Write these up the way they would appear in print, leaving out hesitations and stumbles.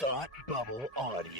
Thought Bubble Audio.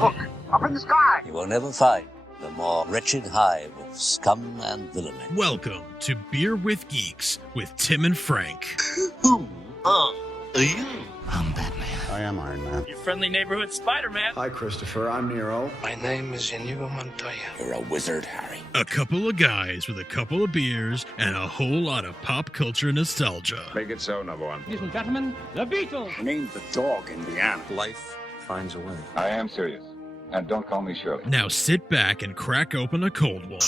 Look, up in the sky! You will never find the more wretched hive of scum and villainy. Welcome to Beer with Geeks with Tim and Frank. Who are you? I'm Batman. I am Iron Man. Your friendly neighborhood Spider-Man. Hi, Christopher. I'm Nero. My name is Inigo Montoya. You're a wizard, Harry. A couple of guys with a couple of beers and a whole lot of pop culture nostalgia. Make it so, number one. Ladies and gentlemen, the Beatles. Named the dog Indiana. Life finds a way. I am serious. And don't call me Shirley. Now sit back and crack open a cold one,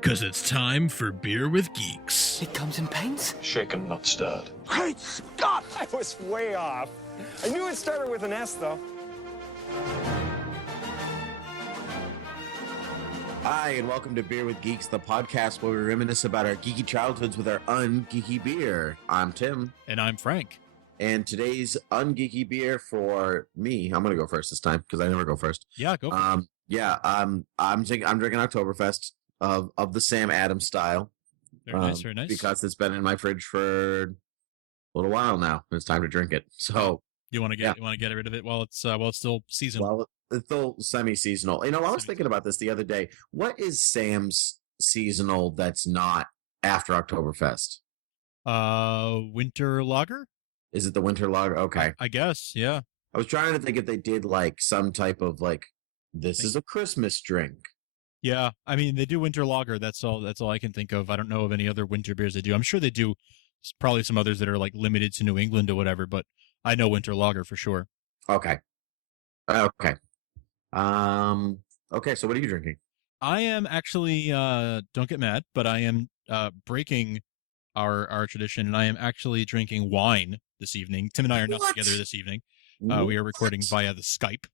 because it's time for Beer with Geeks. It comes in paints? Shaken, not stirred. Great Scott! I was way off. I knew it started with an S, though. Hi, and welcome to Beer with Geeks, the podcast where we reminisce about our geeky childhoods with our ungeeky beer. I'm Tim. And I'm Frank. And today's ungeeky beer for me, I'm going to go first this time because I never go first. Yeah, go for it. I'm drinking Oktoberfest of the Sam Adams style. Very nice, very nice. Because it's been in my fridge for a little while now. And it's time to drink it. So You want to get rid of it while it's still seasonal. Well, it's still semi-seasonal. You know, I was thinking about this the other day. What is Sam's seasonal that's not after Oktoberfest? Winter lager? Is it the winter lager? Okay. I guess, yeah. I was trying to think if they did like some type of like, this is a Christmas drink. Yeah, I mean they do winter lager. That's all I can think of. I don't know of any other winter beers they do. I'm sure they do. Probably some others that are like limited to New England or whatever. But I know winter lager for sure. Okay. Okay. Okay. So what are you drinking? I am actually don't get mad, but I am breaking our tradition, and I am actually drinking wine this evening. Tim and I are not together this evening. We are recording via the Skype,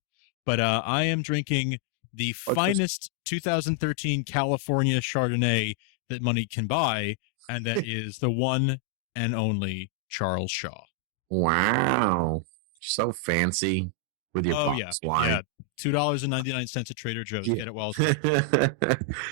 but I am drinking the finest 2013 California Chardonnay that money can buy, and that is the one and only Charles Shaw. Wow. So fancy with your box wine. Yeah. $2.99 at Trader Joe's. Yeah. Get it while it's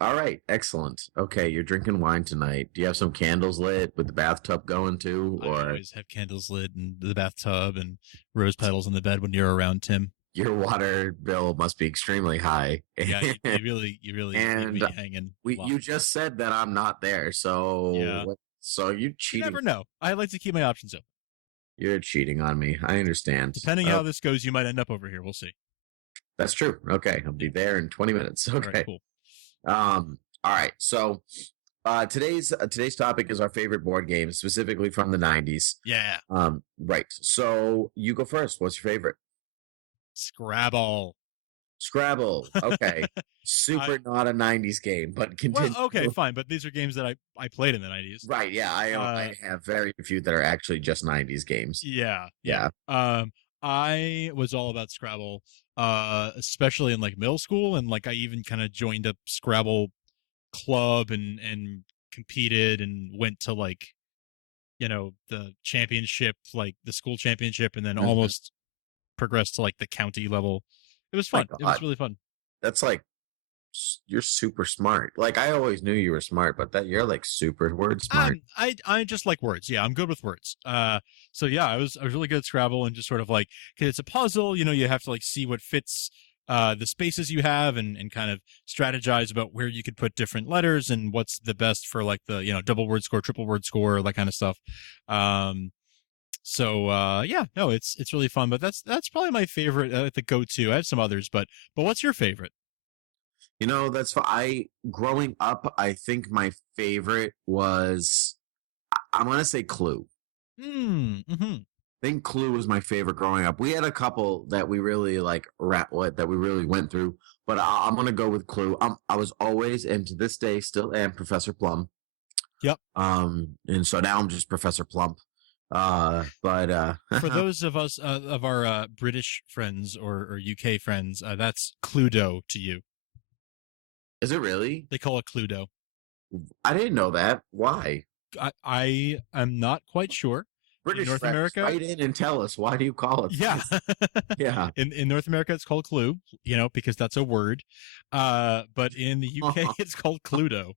all right. Excellent. Okay. You're drinking wine tonight. Do you have some candles lit with the bathtub going too? Or I always have candles lit in the bathtub and rose petals in the bed when you're around, Tim. Your water bill must be extremely high. Yeah, you really and be hanging. You just said that I'm not there, so yeah. So you cheating? You never know. I like to keep my options open. You're cheating on me. I understand. Depending how this goes, you might end up over here. We'll see. That's true. Okay, I'll be there in 20 minutes. Okay. All right, cool. All right. So today's topic is our favorite board games, specifically from the 90s. Yeah. Right. So you go first. What's your favorite? Scrabble. Okay. Super not a 90s game, but continue. Well, okay, fine. But these are games that I played in the 90s. Right. Yeah. I have very few that are actually just 90s games. Yeah. Yeah. I was all about Scrabble, especially in like middle school, and like I even kind of joined a Scrabble club and competed and went to like, the championship, like the school championship, and then almost progressed to like the county level. It was fun. It was really fun. That's like, you're super smart. Like I always knew you were smart, but that you're like super word smart. I just like words. Yeah, I'm good with words. So yeah, I was really good at Scrabble, and just sort of like, because it's a puzzle, you have to like see what fits the spaces you have, and kind of strategize about where you could put different letters and what's the best for like the double word score, triple word score, that kind of stuff. It's really fun, but that's probably my favorite, the go-to. I have some others, but what's your favorite? That's growing up, I think my favorite was, I'm going to say Clue. Mm-hmm. I think Clue was my favorite growing up. We had a couple that we really that we really went through, but I'm going to go with Clue. I was always, and to this day still am, Professor Plum. Yep. And so now I'm just Professor Plump. For those of us, of our British friends or UK friends, that's Cluedo to you. Is it really? They call it Cluedo. I didn't know that. Why? I am not quite sure. British North friends, America? write in and tell us, why do you call it? Yeah. Yeah. In North America, it's called Clue, because that's a word. But in the UK, it's called Cluedo.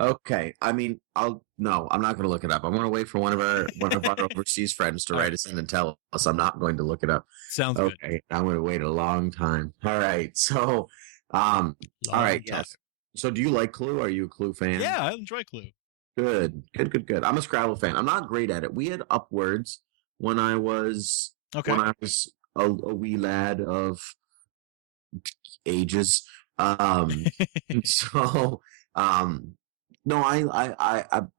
Okay. I mean, I'm not going to look it up. I'm going to wait for one of our overseas friends to write us in and tell us. I'm not going to look it up. Sounds good. Okay. I'm going to wait a long time. All right. So, all right. Yes. So, do you like Clue? Are you a Clue fan? Yeah, I enjoy Clue. Good. I'm a Scrabble fan. I'm not great at it. We had Upwards when I was a wee lad of ages. So, no, I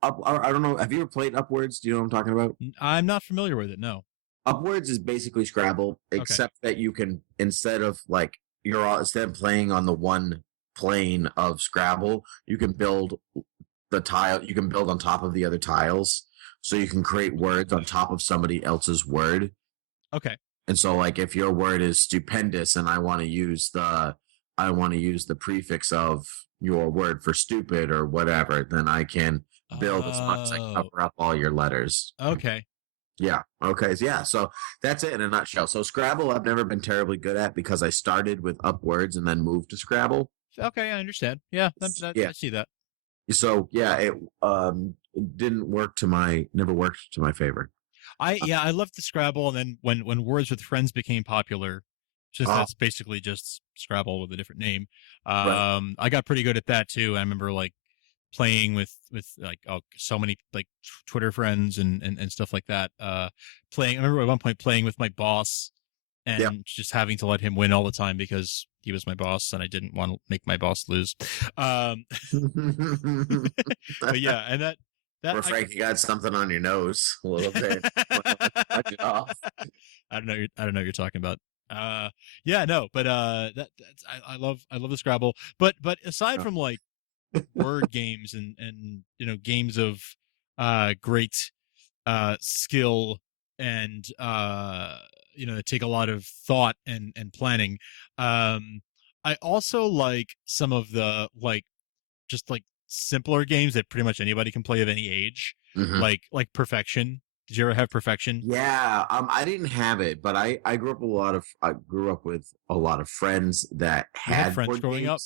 don't know. Have you ever played Upwards? Do you know what I'm talking about? I'm not familiar with it. No. Upwards is basically Scrabble, except that you can, instead of playing on the one plane of Scrabble, you can build the tile. You can build on top of the other tiles, so you can create words on top of somebody else's word. Okay. And so, like, if your word is stupendous, and I want to use the prefix of your word for stupid or whatever, then I can build as much as I cover up all your letters. Okay. Yeah. Okay. Yeah. So that's it in a nutshell. So Scrabble, I've never been terribly good at because I started with Upwards and then moved to Scrabble. Okay, I understand. Yeah, Yeah. I see that. So yeah, it never worked to my favor. I loved the Scrabble, and then when Words with Friends became popular, that's basically just Scrabble with a different name. Right. I got pretty good at that too. I remember like playing with so many like Twitter friends and stuff like that. I remember at one point playing with my boss and just having to let him win all the time because he was my boss and I didn't want to make my boss lose. But yeah, and that Frank, you got something on your nose a little bit. Watch it off. I don't know what you're talking about. Yeah, no, but I love the Scrabble. But aside from like word games and games of great skill and that take a lot of thought and planning, I also like some of the just simpler games that pretty much anybody can play of any age, like Perfection. Did you ever have Perfection? Yeah, I didn't have it, but I grew up with a lot of friends that had friends growing up.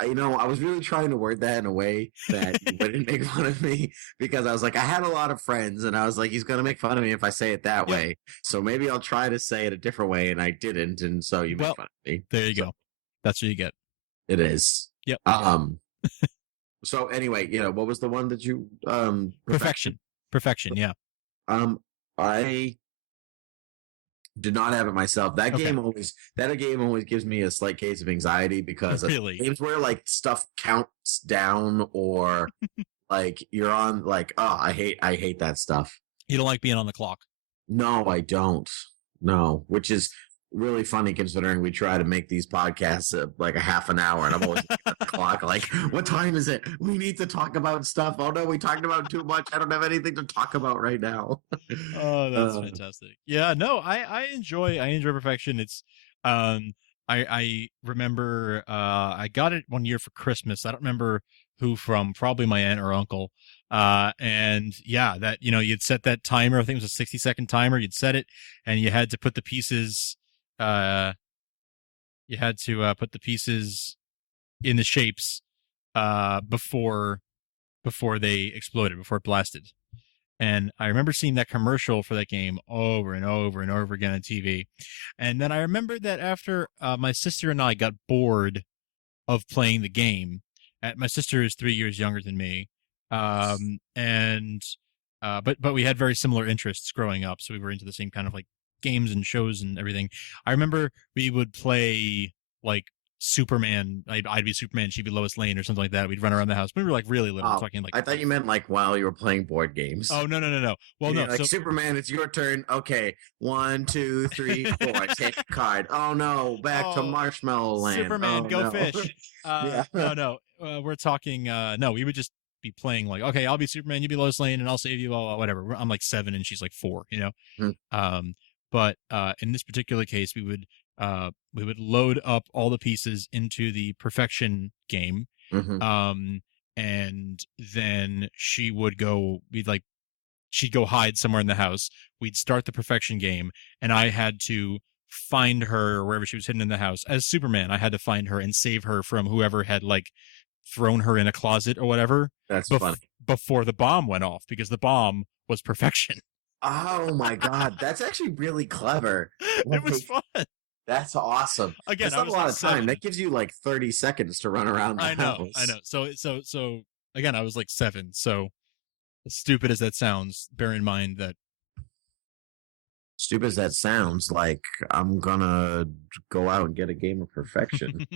I was really trying to word that in a way that you wouldn't make fun of me, because I was like, I had a lot of friends, and I was like, he's gonna make fun of me if I say it that way. So maybe I'll try to say it a different way, and I didn't, and so you make fun of me. There you go. That's what you get. It is. Yep. So anyway, what was the one that you Perfection. Yeah. I did not have it myself. That game always gives me a slight case of anxiety because really? Games where stuff counts down or you're on I hate that stuff. You don't like being on the clock? No, I don't. No, which is really funny considering we try to make these podcasts a half an hour, and I'm always looking at the clock what time is it? We need to talk about stuff. Oh no, we talked about too much. I don't have anything to talk about right now. Oh, that's fantastic. Yeah, no, I enjoy Perfection. It's I remember I got it one year for Christmas. I don't remember who from, probably my aunt or uncle. And yeah, that you'd set that timer. I think it was a 60-second timer. You'd set it, and you had to put the pieces. Put the pieces in the shapes before they exploded, before it blasted. And I remember seeing that commercial for that game over and over and over again on TV. And then I remember that after my sister and I got bored of playing the game, my sister is 3 years younger than me, but we had very similar interests growing up, so we were into the same kind of games and shows and everything. I remember we would play Superman. I'd be Superman, she'd be Lois Lane or something like that. We'd run around the house. We were really little. Talking I thought you meant while you were playing board games. Oh no. Well, no. Superman, it's your turn. Okay, 1, 2, 3, 4. Take a card. Oh no, back to Marshmallow Land. Superman, go fish. No. We're talking. No, we would just be playing okay, I'll be Superman, you be Lois Lane, and I'll save you. Whatever. I'm 7 and she's 4. But in this particular case, we would load up all the pieces into the Perfection game, and then she would go. We'd she'd go hide somewhere in the house. We'd start the perfection game, and I had to find her wherever she was hidden in the house. As Superman, I had to find her and save her from whoever had like thrown her in a closet or whatever. That's funny. Before the bomb went off, because the bomb was perfection. Oh my god, that's actually really clever. It was fun. That's awesome. Again, that's I not was a lot like of time. 7. That gives you like 30 seconds to run around the house. I know. So again, I was like 7. So as stupid as that sounds, bear in mind that. Stupid as that sounds, like I'm gonna go out and get a game of perfection.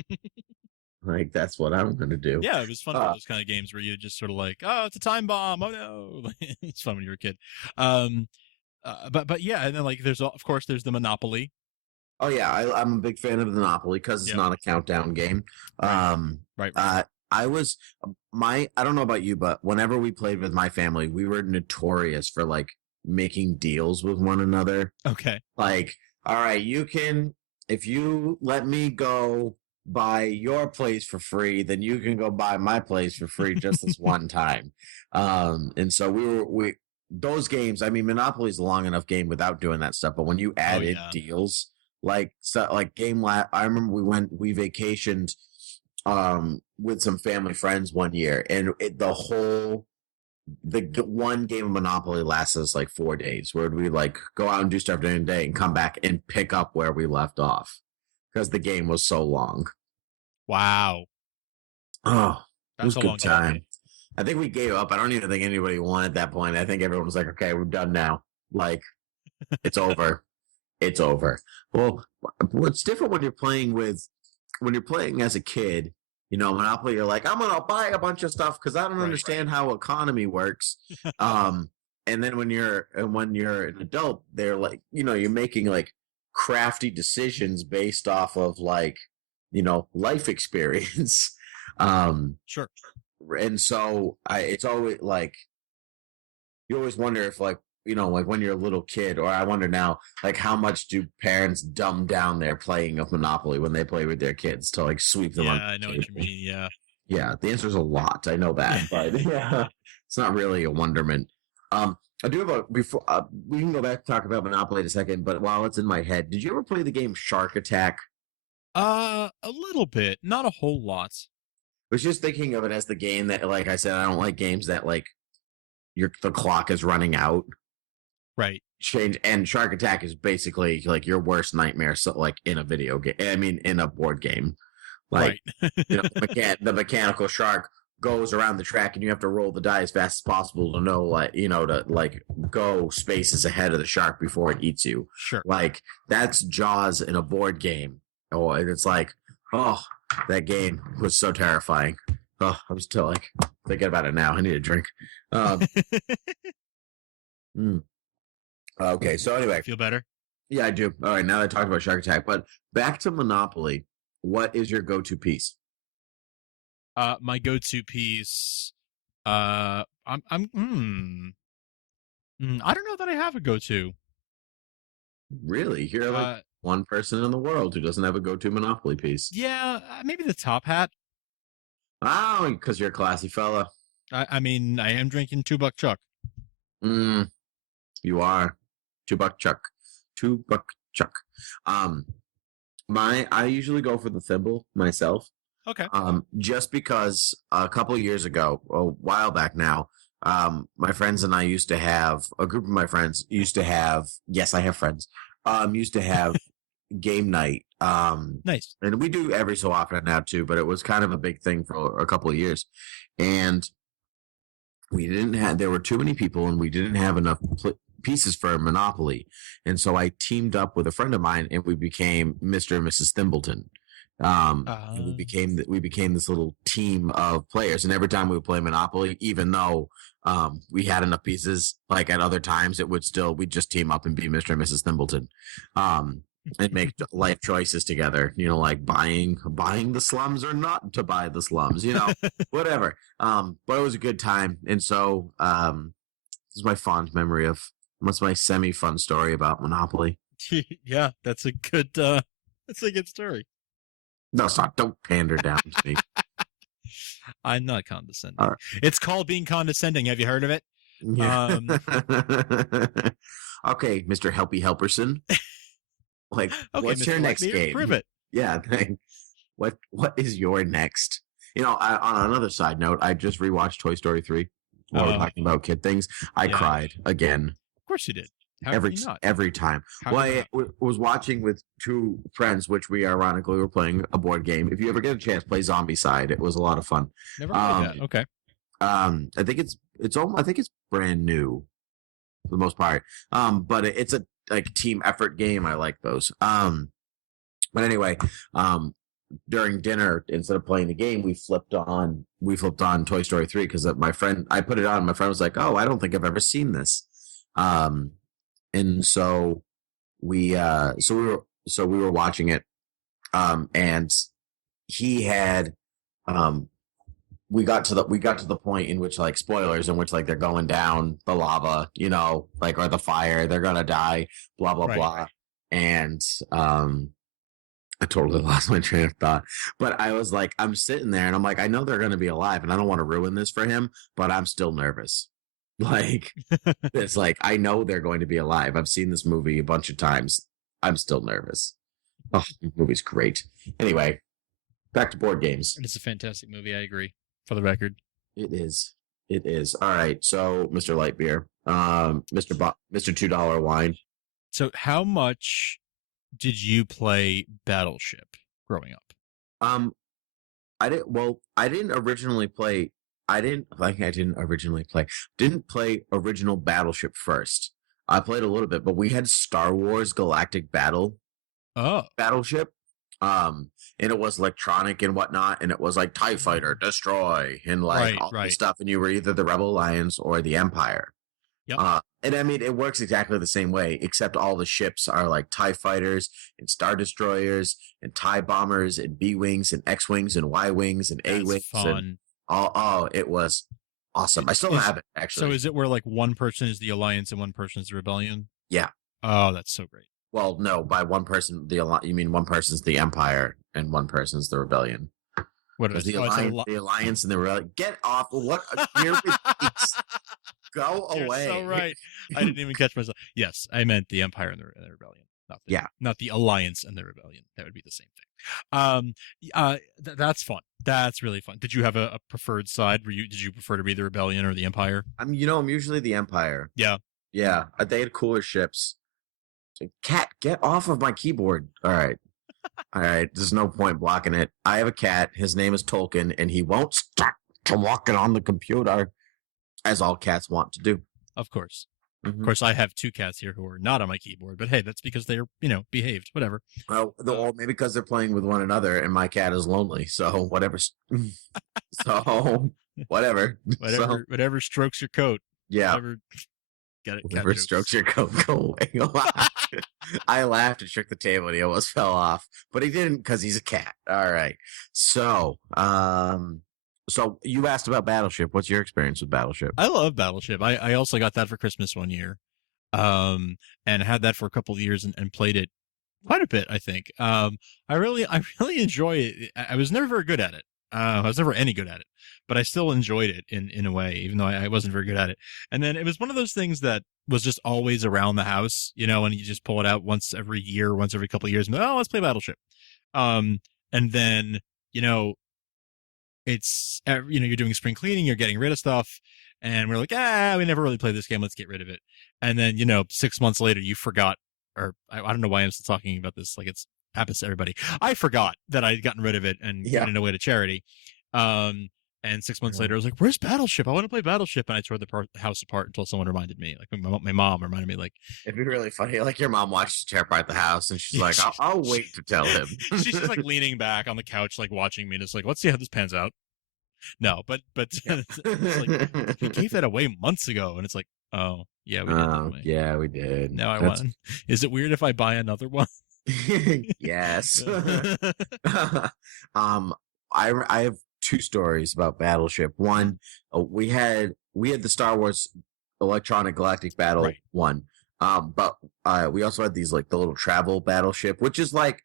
Like that's what I'm gonna do. Yeah, it was fun for those kind of games where you just sort of like, oh, it's a time bomb. Oh no, it's fun when you were a kid. But yeah, and then like of course there's the Monopoly. Oh yeah, I'm a big fan of Monopoly because it's not a countdown game. Right. I don't know about you, but whenever we played with my family, we were notorious for like making deals with one another. Okay. Like, all right, if you let me go buy your place for free, then you can go buy my place for free just this one time. And so those games, I mean, Monopoly's a long enough game without doing that stuff, but when you added deals, I remember we vacationed with some family friends one year, and the one game of Monopoly lasts us like 4 days, where we like go out and do stuff during the day and come back and pick up where we left off because the game was so long. Wow. Oh, it was That's a a long good time. I think we gave up. I don't even think anybody won at that point. I think everyone was like, okay, we're done now. Like, it's over. It's over. Well, what's different when you're playing as a kid, you know, Monopoly, you're like, I'm going to buy a bunch of stuff because I don't understand how economy works. And then when you're an adult, they're like, you know, you're making like crafty decisions based off of like, you know, life experience. Sure. And so it's always like, you always wonder if like, you know, like when you're a little kid, or I wonder now, like how much do parents dumb down their playing of Monopoly when they play with their kids to like sweep them on? Yeah, I know what you mean. Yeah. Yeah, the answer is a lot. I know that, but yeah, it's not really a wonderment. I do have before we can go back and talk about Monopoly in a second, but while it's in my head, did you ever play the game Shark Attack? A little bit, not a whole lot. I was just thinking of it as the game that, like I said, I don't like games that like the clock is running out. Right. And Shark Attack is basically like your worst nightmare. So like in a video game, I mean, in a board game, like you know, the mechanical shark goes around the track and you have to roll the die as fast as possible to know, like, you know, to like go spaces ahead of the shark before it eats you. Sure. Like that's Jaws in a board game. Oh, and it's like, oh, that game was so terrifying. Oh, I'm still like thinking about it now. I need a drink. Okay, so anyway. Feel better? Yeah, I do. All right, now that I talked about Shark Attack, but back to Monopoly. What is your go-to piece? My go-to piece. I don't know that I have a go-to. Really? You're like one person in the world who doesn't have a go-to Monopoly piece. Yeah, maybe the top hat. Oh, because you're a classy fella. I mean, I am drinking $2 Chuck. You are. $2 Chuck. $2 Chuck. I usually go for the thimble myself. Okay. Just because a couple of years ago, a while back now, my friends and I used to have a group of my friends used to have. Yes, I have friends. Used to have game night. Nice. And we do every so often now too, but it was kind of a big thing for a couple of years, and there were too many people, and we didn't have enough pieces for Monopoly, and so I teamed up with a friend of mine, and we became Mr. and Mrs. Thimbleton. And we became this little team of players, and every time we would play Monopoly, even though we had enough pieces, like at other times, we'd just team up and be Mr. and Mrs. Thimbleton, and make life choices together. You know, like buying the slums or not to buy the slums. You know, whatever. But it was a good time, and so this is my fond memory of. What's my semi-fun story about Monopoly? Yeah, that's a good story. No, stop! Don't pander down to me. I'm not condescending. It's called being condescending. Have you heard of it? Yeah. Okay, Mr. Helpy Helperson. Like, Okay, what's Mr. your next Lightbeard, game? prove it. Yeah. What is your next? On another side note, I just rewatched Toy Story 3 while we're talking about kid things. I cried again. Of course you did. How could you not? Every time. How Well, could you I was watching with two friends, which we ironically were playing a board game. If you ever get a chance, play Zombicide. It was a lot of fun. Never played that. Okay. I think it's brand new for the most part. But it's a like team effort game. I like those. But anyway, during dinner, instead of playing the game, we flipped on Toy Story 3 because I put it on. My friend was like, "Oh, I don't think I've ever seen this." And so we were watching it, and he had, we got to the point in which, like, spoilers, in which, like, they're going down the lava, you know, like, or the fire, they're gonna die, blah blah blah, and I totally lost my train of thought. But I was like, I'm sitting there and I'm like, I know they're gonna be alive, and I don't want to ruin this for him, but I'm still nervous. Like, it's like, I know they're going to be alive. I've seen this movie a bunch of times. I'm still nervous. Oh, the movie's great. Anyway, back to board games. It's a fantastic movie. I agree. For the record, it is. All right. So, Mr. Lightbeer, Mr. $2 wine. So, how much did you play Battleship growing up? I didn't originally play. Didn't play original Battleship first. I played a little bit, but we had Star Wars Galactic Battleship. And it was electronic and whatnot, and it was like TIE Fighter, destroy, and like all this stuff, and you were either the Rebel Alliance or the Empire. Yep. And I mean, it works exactly the same way, except all the ships are like TIE Fighters and Star Destroyers and TIE Bombers and B-Wings and X-Wings and Y-Wings and A-Wings. Fun. It was awesome. I still have it, actually. So is it where like one person is the Alliance and one person is the Rebellion? Yeah. Oh, that's so great. Well, no, by one person, you mean one person's the Empire and one person's the Rebellion. What is the Alliance and the Rebellion? Get off! What? Go away! You're so right. I didn't even catch myself. Yes, I meant the Empire and the Rebellion. Not the Alliance and the Rebellion. That would be the same thing. That's fun. That's really fun. Did you have a preferred side? Did you prefer to be the Rebellion or the Empire? I'm usually the Empire. Yeah. Yeah. They had cooler ships. Cat, get off of my keyboard. All right. There's no point blocking it. I have a cat. His name is Tolkien, and he won't stop to walking on the computer, as all cats want to do. Of course. Mm-hmm. Of course, I have two cats here who are not on my keyboard, but hey, that's because they're, behaved. Whatever. Well, or maybe because they're playing with one another, and my cat is lonely. So whatever. Whatever. Whatever strokes your coat. Yeah. Whatever strokes your coat, go away. I laughed and shook the table, and he almost fell off, but he didn't because he's a cat. All right. So, so you asked about Battleship. What's your experience with Battleship? I love Battleship. I also got that for Christmas one year, and had that for a couple of years and played it quite a bit. I think. I really enjoy it. I was never very good at it. I was never any good at it, but I still enjoyed it in a way, even though I wasn't very good at it. And then it was one of those things that was just always around the house, and you just pull it out once every year, once every couple of years. And, let's play Battleship. And then, it's, you're doing spring cleaning, you're getting rid of stuff. And we're like, we never really played this game. Let's get rid of it. And then, 6 months later, you forgot, or I don't know why I'm still talking about this. Like it's happens to everybody. I forgot that I'd gotten rid of it and given it away to charity. And 6 months later, I was like, where's Battleship? I want to play Battleship. And I tore the house apart until someone reminded me. Like my mom reminded me, like, it'd be really funny. Like your mom watched you tear apart the house and she's like, I'll wait to tell him. She's just like leaning back on the couch, like watching me. And it's like, let's see how this pans out. No, but it's like, we gave that away months ago. And it's like, oh yeah, we did. Yeah, we did. Now I want. Is it weird if I buy another one? Yes. I have two stories about Battleship. One, we had the Star Wars Electronic Galactic Battle one. But we also had these like the little travel battleship, which is like,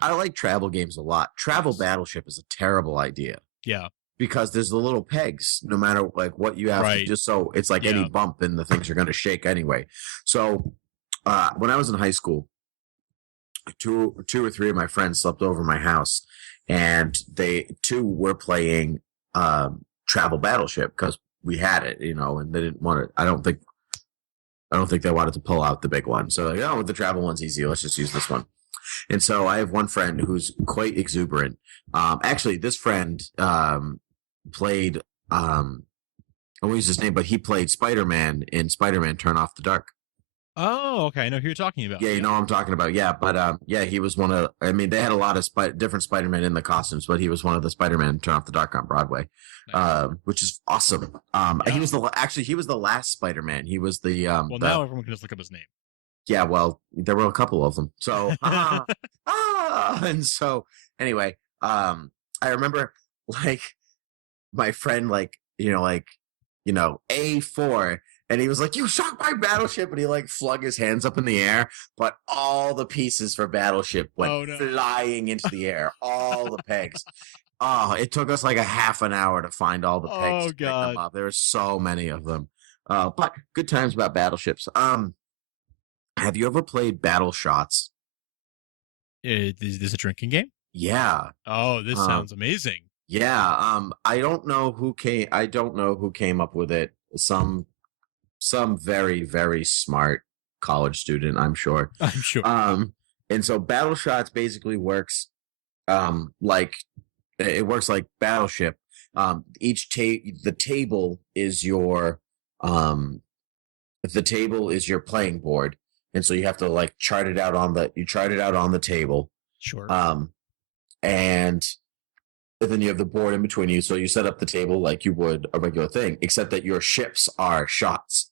I like travel games a lot. Travel battleship is a terrible idea. Yeah. because there's the little pegs, no matter like what you have to Right. just so it's like any bump and the things are going to shake anyway. So when I was in high school, two or three of my friends slept over my house, and two were playing Travel Battleship because we had it, and they didn't want it. I don't think they wanted to pull out the big one. So like, oh, the travel one's easy. Let's just use this one. And so I have one friend who's quite exuberant. Actually, this friend played, I won't use his name, but he played Spider-Man in Spider-Man Turn Off the Dark. Oh, okay. I know who you're talking about. Yeah, you know what I'm talking about. Yeah, but he was one of, I mean, they had a lot of different Spider-Man in the costumes, but he was one of the Spider-Man Turn Off the Dark on Broadway, which is awesome. He was the last Spider-Man. He was the, now everyone can just look up his name. Yeah, well, there were a couple of them. So, and so anyway, I remember like my friend, A4, and he was like, "You shot my battleship," and he like flung his hands up in the air, but all the pieces for Battleship went flying into the air, all the pegs. Oh, it took us like a half an hour to find all the pegs to pick them up. There were so many of them. But good times about battleships. Have you ever played Battle Shots? Is this a drinking game? Yeah. Oh, this sounds amazing. Yeah. I don't know who came up with it. Some very, very smart college student, I'm sure. I'm sure. And so Battle Shots basically works like Battleship. The table is your playing board. And so you have to like chart it out on the table. Sure. And then you have the board in between you. So you set up the table like you would a regular thing, except that your ships are shots.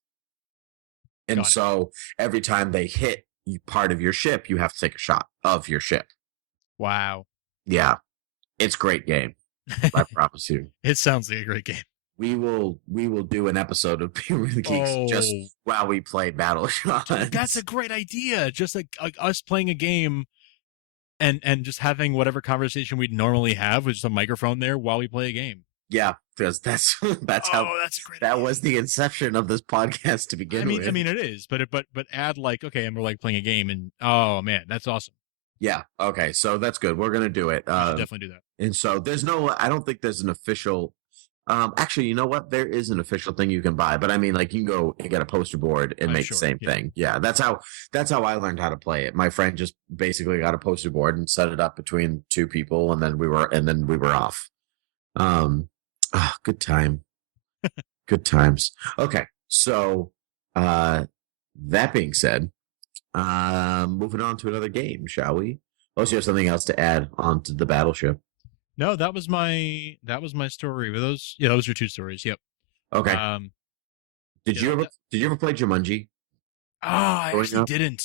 And so every time they hit part of your ship, you have to take a shot of your ship. Wow. Yeah. It's a great game. I promise you. It sounds like a great game. We will do an episode of Beer with the Geeks just while we play Battle Shots. That's a great idea. Just like us playing a game and just having whatever conversation we'd normally have with just a microphone there while we play a game. Yeah, because that's how that's a great idea. Was the inception of this podcast to begin with. I mean it is, but add like, okay, and we're like playing a game, and oh man, that's awesome. Yeah. Okay. So that's good. We're gonna do it. Definitely do that. And so I don't think there's an official. Actually, you know what? There is an official thing you can buy, but I mean, like, you can go and get a poster board and make the same thing. Yeah, that's how I learned how to play it. My friend just basically got a poster board and set it up between two people, and then we were off. Good time, good times. Okay, so that being said, moving on to another game, shall we? Unless you have something else to add onto the Battleship. No, that was my story. Were those? Yeah, those are two stories. Yep. Okay. Did you ever play Jumanji? Oh, I actually didn't.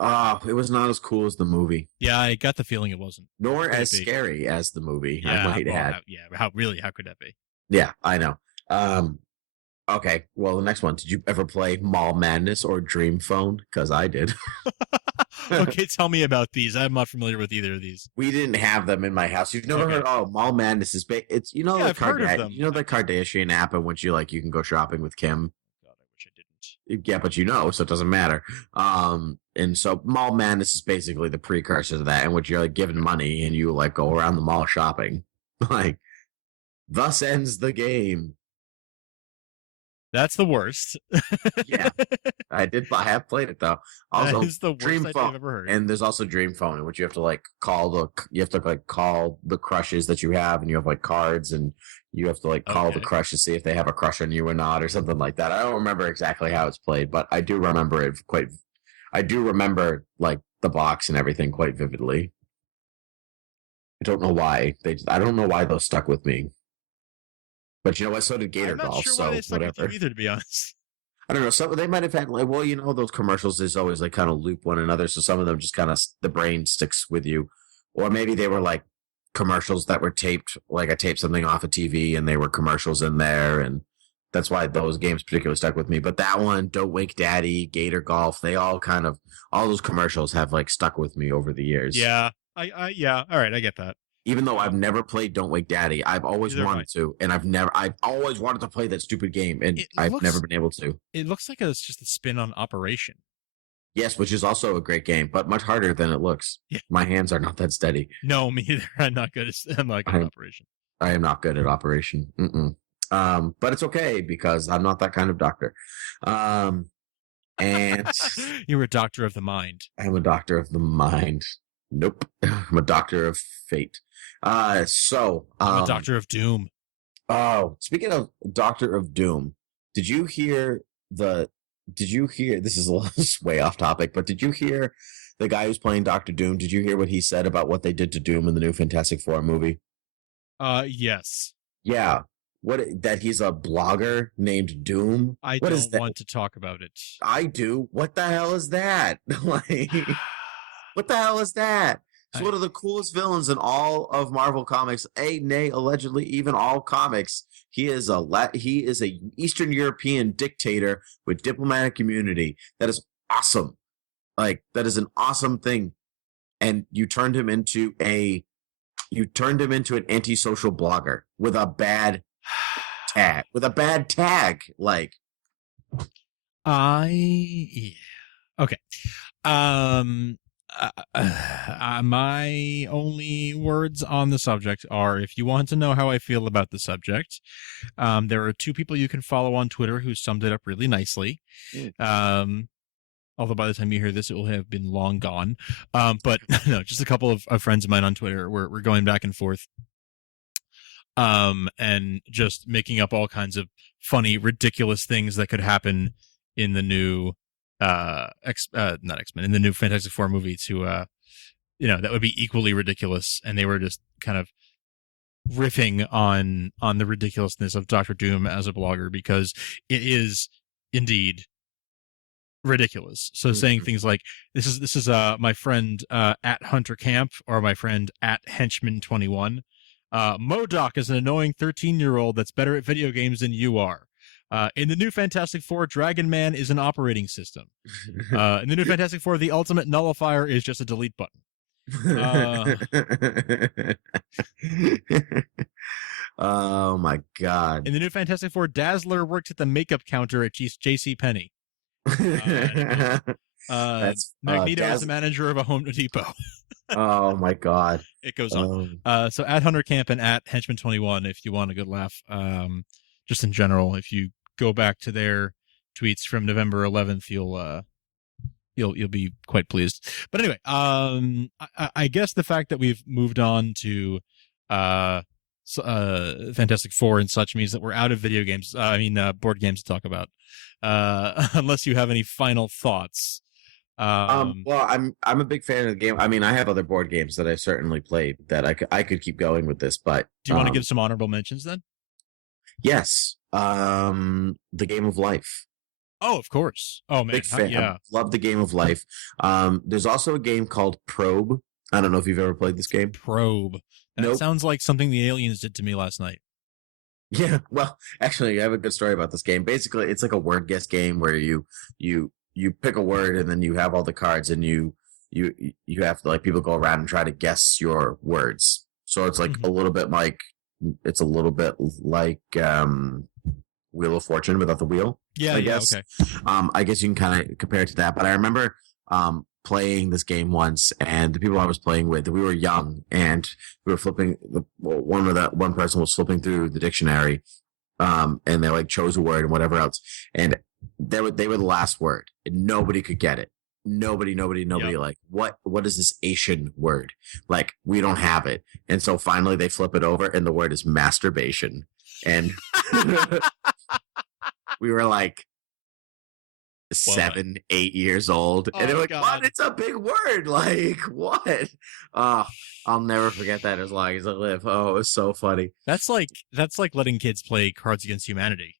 It was not as cool as the movie. Yeah, I got the feeling it wasn't. Nor as scary as the movie. Yeah, I might add. How could that be? Yeah, I know. Okay. Well, the next one. Did you ever play Mall Madness or Dream Phone? Because I did. Okay, tell me about these. I'm not familiar with either of these. We didn't have them in my house. You've never heard? Oh, Mall Madness is it's the I've heard of them. You know the Kardashian app in which you can go shopping with Kim. God, I wish I didn't. Yeah, but so it doesn't matter. And so Mall Madness is basically the precursor to that, in which you're like given money and you like go around the mall shopping. Like, thus ends the game. That's the worst. Yeah, I have played it though. Also, that is the worst Dream idea Phone, I've ever heard. And there's also Dream Phone, in which you have to call the crushes that you have, and you have like cards, and you have to call the crush to see if they have a crush on you or not, or something like that. I don't remember exactly how it's played, but I do remember it quite. I do remember the box and everything quite vividly. I don't know why I don't know why those stuck with me. But you know what? So did Gator Golf. I'm not sure so why they stuck whatever. with you either, to be honest. I don't know. Some they might have had those commercials. There's always kind of loop one another. So some of them just kind of the brain sticks with you, or maybe they were commercials that were taped. Like I taped something off a TV and they were commercials in there, and that's why those games particularly stuck with me. But that one, Don't Wake Daddy, Gator Golf, they all those commercials have stuck with me over the years. Yeah, yeah. All right, I get that. Even though I've never played Don't Wake Daddy, I've always Neither have wanted to, and I've always wanted to play that stupid game, and I've never been able to. It looks like it's just a spin on Operation. Yes, which is also a great game, but much harder than it looks. Yeah. My hands are not that steady. No, me either. I'm not good at Operation. I am not good at Operation. But it's okay because I'm not that kind of doctor. And You're a doctor of the mind. I'm a doctor of the mind. Nope. I'm a doctor of fate. I'm a Doctor of Doom. Oh, speaking of Doctor of Doom, did you hear this is a little way off topic, but did you hear the guy who's playing Doctor Doom? Did you hear what he said about what they did to Doom in the new Fantastic Four movie? Yes. Yeah. That he's a blogger named Doom? I don't want to talk about it. I do. What the hell is that? Like, what the hell is that? It's one of the coolest villains in all of Marvel Comics. Nay, allegedly, even all comics. He is a Eastern European dictator with diplomatic immunity. That is awesome. Like, that is an awesome thing. And you turned him into an antisocial blogger with a bad tag. Like, okay. My only words on the subject are, if you want to know how I feel about the subject, there are two people you can follow on Twitter who summed it up really nicely. Although by the time you hear this, it will have been long gone. But no, just a couple of friends of mine on Twitter. We're going back and forth. And just making up all kinds of funny, ridiculous things that could happen in the new not X-Men, in the new Fantastic Four movie that would be equally ridiculous. And they were just kind of riffing on the ridiculousness of Dr. Doom as a blogger, because it is indeed ridiculous. So saying things like, this is my friend at Hunter Camp, or my friend at Henchman21. MODOK is an annoying 13-year-old that's better at video games than you are. In the new Fantastic Four, Dragon Man is an operating system. In the new Fantastic Four, the ultimate nullifier is just a delete button. Oh my God. In the new Fantastic Four, Dazzler worked at the makeup counter at J.C. Penney. Magneto is the manager of a Home Depot. Oh my God. It goes on. So at Hunter Camp and at Henchman21, if you want a good laugh, just in general, if you go back to their tweets from November 11th, you'll be quite pleased. But anyway, I guess the fact that we've moved on to Fantastic Four and such means that we're out of video games. Board games to talk about. Unless you have any final thoughts. Well, I'm a big fan of the game. I mean, I have other board games that I certainly played that I could keep going with this, but do you want to give some honorable mentions then? Yes. The Game of Life. Oh, of course. Oh man, big fan. Yeah, love the Game of Life. There's also a game called Probe. I don't know if you've ever played this game. Probe. That sounds like something the aliens did to me last night. Yeah, well, actually, I have a good story about this game. Basically, it's like a word guess game where you pick a word and then you have all the cards and you have to, like, people go around and try to guess your words. So it's like a little bit like Wheel of Fortune without the wheel. Yeah, I guess. Okay. I guess you can kind of compare it to that. But I remember playing this game once, and the people I was playing with, we were young, and we were flipping. One person was flipping through the dictionary, and they like chose a word and whatever else, and they were the last word, and nobody could get it. Nobody. Yep. Like, what is this Asian word? Like, we don't have it. And so finally they flip it over, and the word is masturbation. And we were like 7, 8 years old, and they were like, God. What? It's a big word. Like, what? Oh, I'll never forget that as long as I live. Oh, it was so funny. That's like letting kids play Cards Against Humanity.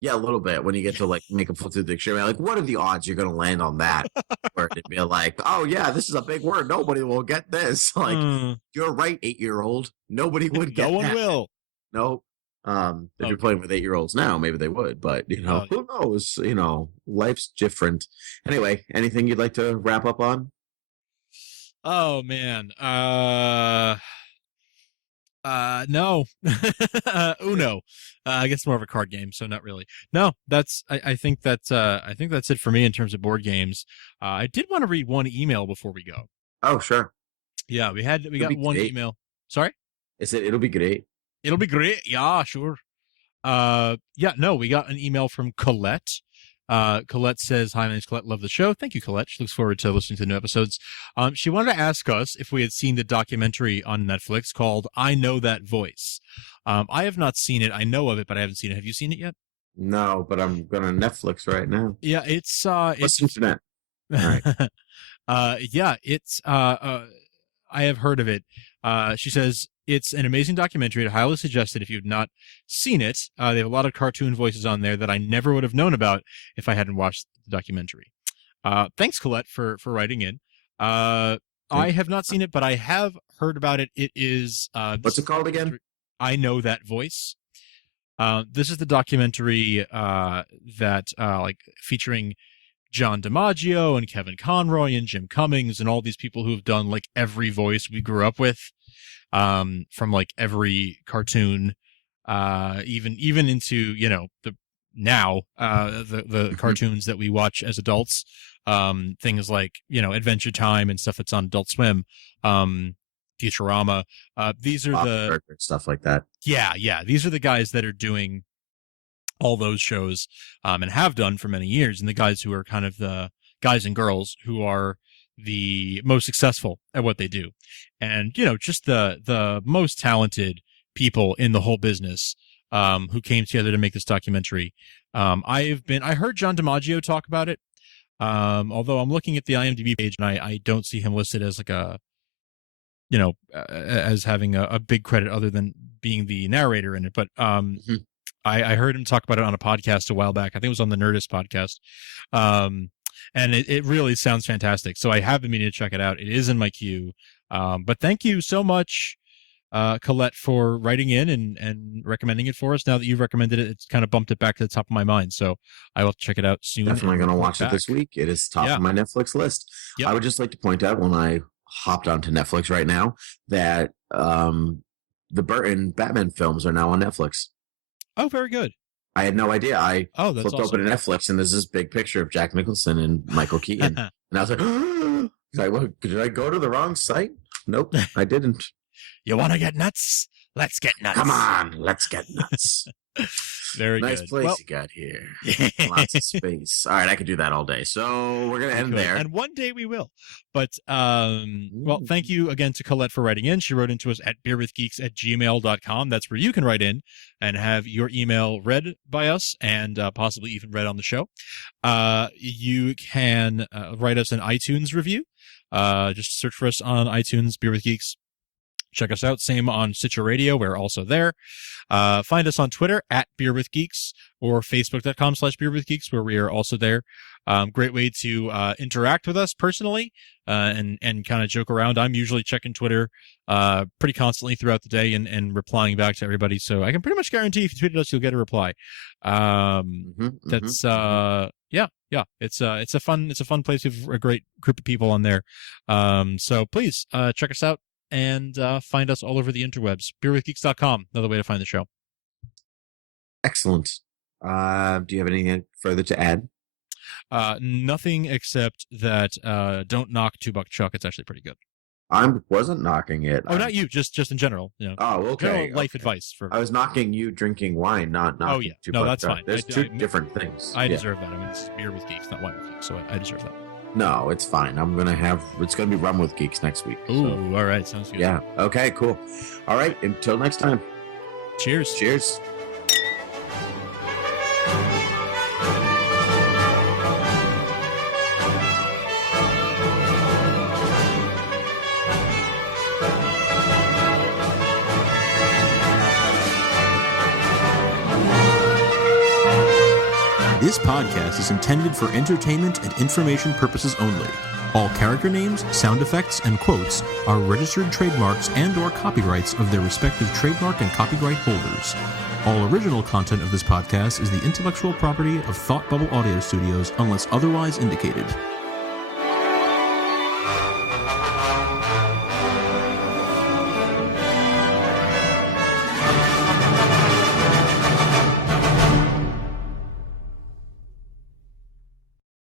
Yeah, a little bit. When you get to like make them flip through the dictionary, like, what are the odds you're going to land on that word and be like, oh yeah, this is a big word. Nobody will get this. Like, you're right, 8-year-old. Nobody would get. No one will. Nope. If you're playing with 8-year-olds now, maybe they would, but who knows? Life's different. Anyway, anything you'd like to wrap up on? Oh man. No. Uno. I guess more of a card game, so not really. No, I think that's it for me in terms of board games. I did want to read one email before we go. Oh, sure. Yeah, we got one email. Sorry? It'll be great. It'll be great. Yeah, sure. We got an email from Colette. Colette says, "Hi, my name's Colette. Love the show. Thank you, Colette. She looks forward to listening to the new episodes." She wanted to ask us if we had seen the documentary on Netflix called "I Know That Voice." I have not seen it. I know of it, but I haven't seen it. Have you seen it yet? No, but I'm going to Netflix right now. Yeah, it's What's internet? All right. I have heard of it. She says it's an amazing documentary. I'd highly suggest it if you've not seen it. They have a lot of cartoon voices on there that I never would have known about if I hadn't watched the documentary. Thanks, Colette, for writing in. I have not seen it, but I have heard about it. It is what's it called again? I Know That Voice. This is the documentary that featuring John DiMaggio and Kevin Conroy and Jim Cummings and all these people who've done like every voice we grew up with, from like every cartoon, even into the cartoons that we watch as adults, things like Adventure Time and stuff that's on Adult Swim, Futurama. These are the stuff like that. Yeah. These are the guys that are doing all those shows, and have done for many years, and the guys who are kind of the guys and girls who are the most successful at what they do, and just the most talented people in the whole business, who came together to make this documentary. I heard John DiMaggio talk about it, although I'm looking at the IMDb page and I don't see him listed as like a as having a big credit other than being the narrator in it, but I heard him talk about it on a podcast a while back. I think it was on the Nerdist podcast. And it really sounds fantastic. So I have been meaning to check it out. It is in my queue. But thank you so much, Colette, for writing in and recommending it for us. Now that you've recommended it, it's kind of bumped it back to the top of my mind. So I will check it out soon. Definitely going to watch it this week. It is top of my Netflix list. Yep. I would just like to point out when I hopped onto Netflix right now that the Burton Batman films are now on Netflix. Oh, very good. I had no idea. I flipped open Netflix and there's this big picture of Jack Nicholson and Michael Keaton. And I was like, what, did I go to the wrong site? Nope, I didn't. You want to get nuts? Let's get nuts. Come on, let's get nuts. Very nice good. Place you got here. Lots of space. All right, I could do that all day. So we're gonna end there, and one day we will. But thank you again to Colette for writing in. She wrote into us at beerwithgeeks@gmail.com. That's where you can write in and have your email read by us and possibly even read on the show. You can write us an iTunes review. Just search for us on iTunes, Beer with Geeks. Check us out. Same on Stitcher Radio. We're also there. Find us on Twitter at Beer with Geeks or Facebook.com/Beer with Geeks, where we are also there. Great way to interact with us personally and kind of joke around. I'm usually checking Twitter pretty constantly throughout the day and replying back to everybody. So I can pretty much guarantee if you tweeted us, you'll get a reply. That's yeah. It's a fun place. We have a great group of people on there. So please check us out. And find us all over the interwebs. BeerWithGeeks.com, another way to find the show. Excellent. Do you have anything further to add? Nothing except that don't knock $2 Chuck. It's actually pretty good. I wasn't knocking it. Oh, not you. Just in general. Oh, okay. General life advice for. I was knocking you drinking wine, not knocking. Oh yeah. $2 No, that's Chuck. fine. There's two different things. I deserve that. I mean, it's Beer with Geeks, not Wine with Geeks, so I deserve that. No, it's fine. It's going to be Rum with Geeks next week. Ooh, so. All right. Sounds good. Yeah. Okay, cool. All right. Until next time. Cheers. Cheers. This podcast is intended for entertainment and information purposes only. All character names, sound effects, and quotes are registered trademarks and/or copyrights of their respective trademark and copyright holders. All original content of this podcast is the intellectual property of Thought Bubble Audio Studios unless otherwise indicated.